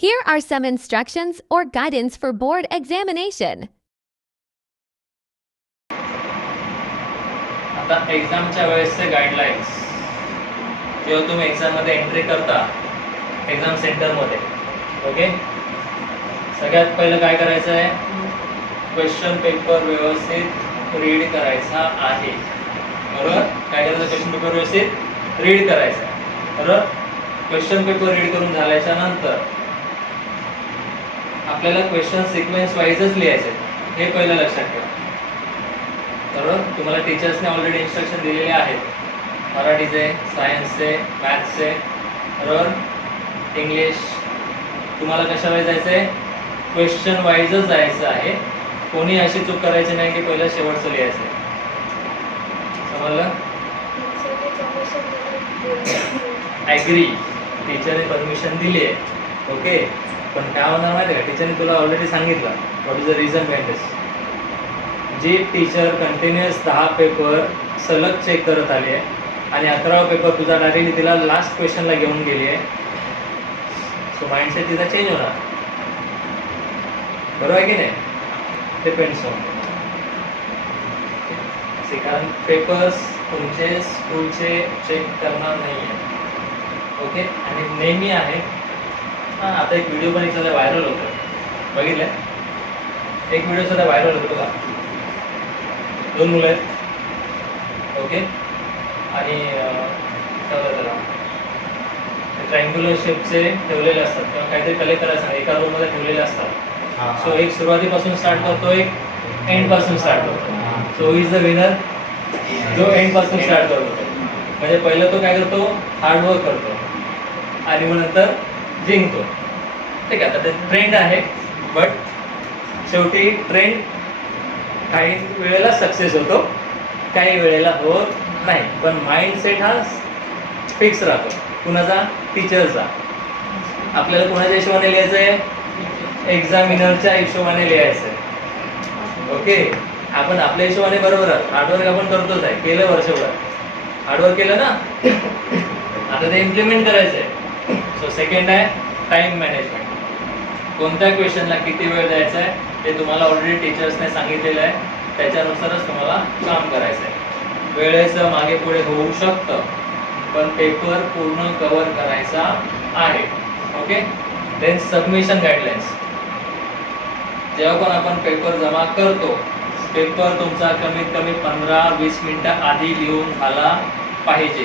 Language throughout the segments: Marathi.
Here are some instructions or guidance for board examination. आता एक्झामच्या वेळेसचे गाईडलाईन्स जेव्हा तुम्ही एक्झाममध्ये एंट्री करता एक्झाम सेंटरमध्ये, ओके, सगळ्यात पहिलं काय करायचं आहे, क्वेश्चन पेपर व्यवस्थित रीड करायचा आहे. बरोबर, काय करायचं, क्वेश्चन पेपर व्यवस्थित रीड करायचा आहे. बरोबर, क्वेश्चन पेपर रीड करून झाल्याच्या नंतर आपल्याला क्वेश्चन सिक्वेन्स वाईजच लिहायचे, हे पहिलं लक्षात ठेवा. बरोबर, तुम्हाला टीचर्सने ऑलरेडी इन्स्ट्रक्शन दिलेले आहेत, मराठीचे, सायन्सचे, मॅथ्सचे. बरोबर, इंग्लिश, तुम्हाला कशा वाईज जायचं आहे, क्वेश्चन वाईजच जायचं आहे. कोणी अशी चूक करायची नाही की पहिलं शेवटचं लिहायचं आहे. समजलं? ॲग्री, टीचरने परमिशन दिली आहे, ओके, पण काय होणार माहिती आहे का, टीचरने तुला ऑलरेडी सांगितलं what is the reason behind this. जी टीचर कंटिन्युअस 10 पेपर सलग चेक करत आली आहे आणि 11वा पेपर तुझा डायरेक्टली तिला लास्ट क्वेश्चनला घेऊन गेली आहे, सो माइंडसेट तिचा चेंज होणार. बरोबर आहे की नाही? डिपेंड्स ऑन, कारण पेपर्स तुमचे स्कूलचे चेक करणार नाही आहे, ओके. आणि नेहमी आहे, हां, आता एक व्हिडिओ पण सध्या व्हायरल होतो, बघितलं, एक व्हिडिओ सध्या व्हायरल होतो बघा. 2 मुलं आहेत, ओके, आणि त्याला ट्रायंग्युलर शेपचे ठेवलेले असतात किंवा काहीतरी कलेक्ट करायचं सांगा, एका रूममध्ये ठेवलेले असतात. सो एक सुरुवातीपासून स्टार्ट करतो, एक एंडपासून स्टार्ट करतो. सो इज द विनर जो एंडपासून स्टार्ट करतो. म्हणजे पहिलं तो काय करतो, हार्डवर्क करतो आणि मग नंतर जिंकतो. ठीक आहे, आता ते ट्रेंड आहे, बट शेवटी ट्रेंड काही वेळेला सक्सेस होतो, काही वेळेला होत नाही. पण माइंडसेट हा फिक्स राहतो. कुणाचा? टीचरचा. आपल्याला कुणाच्या हिशोबाने लिहायचं आहे? एक्झामिनरच्या हिशोबाने लिहायचं आहे, ओके. आपण आपल्या हिशोबाने बरोबर हार्डवर्क आपण करतोच आहे, केलं वर्षभर हार्डवर्क केलं ना, आता ते इम्प्लिमेंट करायचं आहे. सो सेकंड आहे टाइम मॅनेजमेंट. कोणत्या क्वेश्चनला किती वेळ द्यायचा आहे ते तुम्हाला ऑलरेडी टीचर्सने सांगितलेलं आहे, त्याच्यानुसारच तुम्हाला काम करायचं आहे. वेळेचं मागे पुढे होऊ शकतं, पण पेपर पूर्ण कव्हर करायचा आहे, ओके. Then submission guidelines. जेव्हा पण आपण पेपर जमा करतो, पेपर तुमचा कमीत कमी 15-20 मिनिटं आधी लिहून झाला पाहिजे.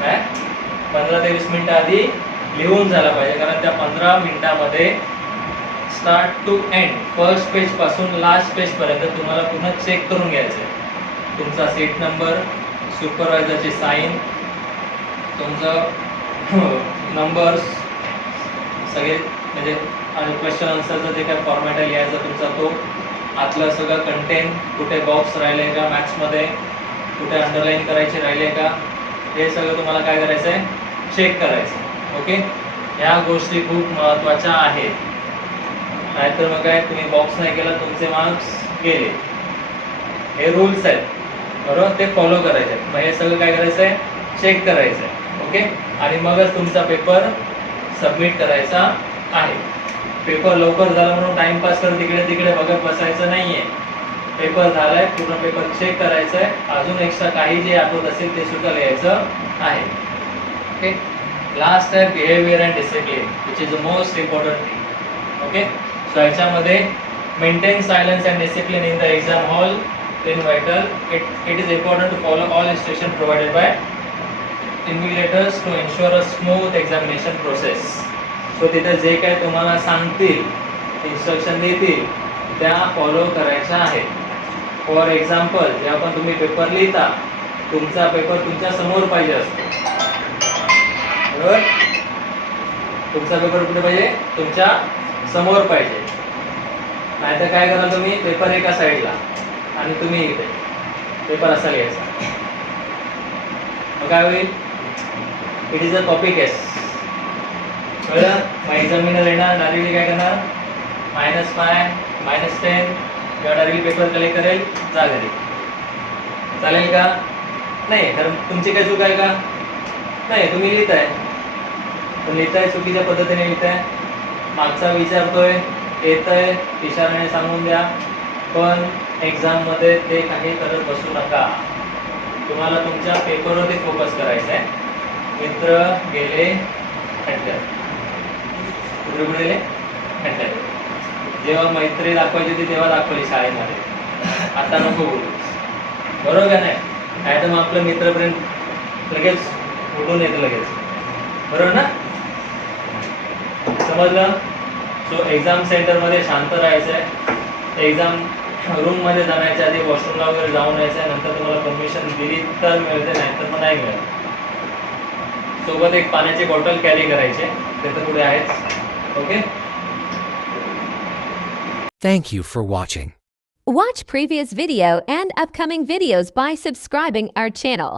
काय, 15 ते 20 मिनिटं आधी लिहून झाला पाहिजे, कारण त्या 15 मिनिटामध्ये start to end, first page पासून लास्ट पेज पर्यंत तुम्हाला पूर्ण चेक करून घ्यायचं आहे. तुमचा सीट नंबर, सुपरवायझरची साईन, तुमचं नंबर्स सगळे, म्हणजे क्वेश्चन आन्सरचं जे काय फॉर्मॅट आहे लिहायचा तुमचा तो, आतलं सगळं कंटेंट, कुठे बॉक्स राहिले का मॅथ्समध्ये, कुठे अंडरलाईन करायचे राहिले का, हे सगळं तुम्हाला काय करायचं आहे, चेक करायचं, ओके. ह्या गोष्टी खूप महत्त्वाच्या आहेत, नाहीतर मग काय तुम्ही बॉक्स नाही केला तुमचे मार्क्स गेले. हे रूल्स आहेत, बरोबर, ते फॉलो करायचे आहेत. मग हे सगळं काय करायचं आहे, चेक करायचं आहे, ओके. आणि मगच तुमचा पेपर सबमिट करायचा आहे. पेपर लवकर झाला म्हणून टाइमपास करत इकडे तिकडे बघत बसायचं नाही आहे. पेपर झालाय, पूर्ण पेपर चेक करायचं आहे, अजून एक्स्ट्रा काही जे आठवत असेल ते सुद्धा लिहायचं आहे, ओके. लास्ट आहे behaviour and discipline, which is the most important thing, okay. So याच्यामध्ये maintain silence and discipline in the exam hall in vital. It is important to follow all instruction provided by invigilators to ensure a smooth examination process. So तिथे जे काय तुम्हाला सांगतील, इन्स्ट्रक्शन देतील, त्या फॉलो करायच्या आहेत. फॉर एक्झाम्पल, जेव्हा पण तुम्ही पेपर लिहिता, तुमचा पेपर तुमच्या समोर पाहिजे असतो, बरोबर. तुमचा पेपर कुठे पाहिजे, तुमच्या समोर पाहिजे. नाहीतर काय कराल तुम्ही, पेपर एका साईडला आणि तुम्ही इथे पेपर असा लिहायचा, मग काय होईल, इट इज अ कॉपी केस. कळलं? मग एक्झामिनर येणार, डायरेक्टली काय करणार, -5, -10 किंवा डायरेक्टली पेपर कलेक्ट करेल, जा घरी. चालेल का? नाही, कारण तुमची काय चूक आहे का? नाही, तुम्ही लिहिताय, पण लिहिताय चुकीच्या पद्धतीने लिहिताय, मागचा विचारतोय, येतंय, इशाऱ्याने सांगून द्या, पण एक्झाममध्ये ते काही करत बसू नका. तुम्हाला तुमच्या पेपरवरती फोकस करायचा आहे. मित्र गेले खड्ड्यात. कुठे गेले? खड्ड्यात. जेव्हा मैत्री दाखवायची होती तेव्हा दाखवली शाळेमध्ये, आता नको बोलू. बरोबर का नाही? नाही तर मग आपलं मित्रप्रेम लगेच उठून येतं लगेच. बरोबर ना? समजलं? सो एक्झाम सेंटरमध्ये शांत राहायचं आहे. एक्झाम रूममध्ये जाण्याच्या आधी वॉशरूमला वगैरे जाऊन यायचं आहे. नंतर तुम्हाला परमिशन दिली तर मिळते, नाही तर मग नाही मिळत. सोबत एक पाण्याची बॉटल कॅरी करायची, ते तर पुढे आहेच. Okay. Thank you for watching. Watch previous video and upcoming videos by subscribing our channel.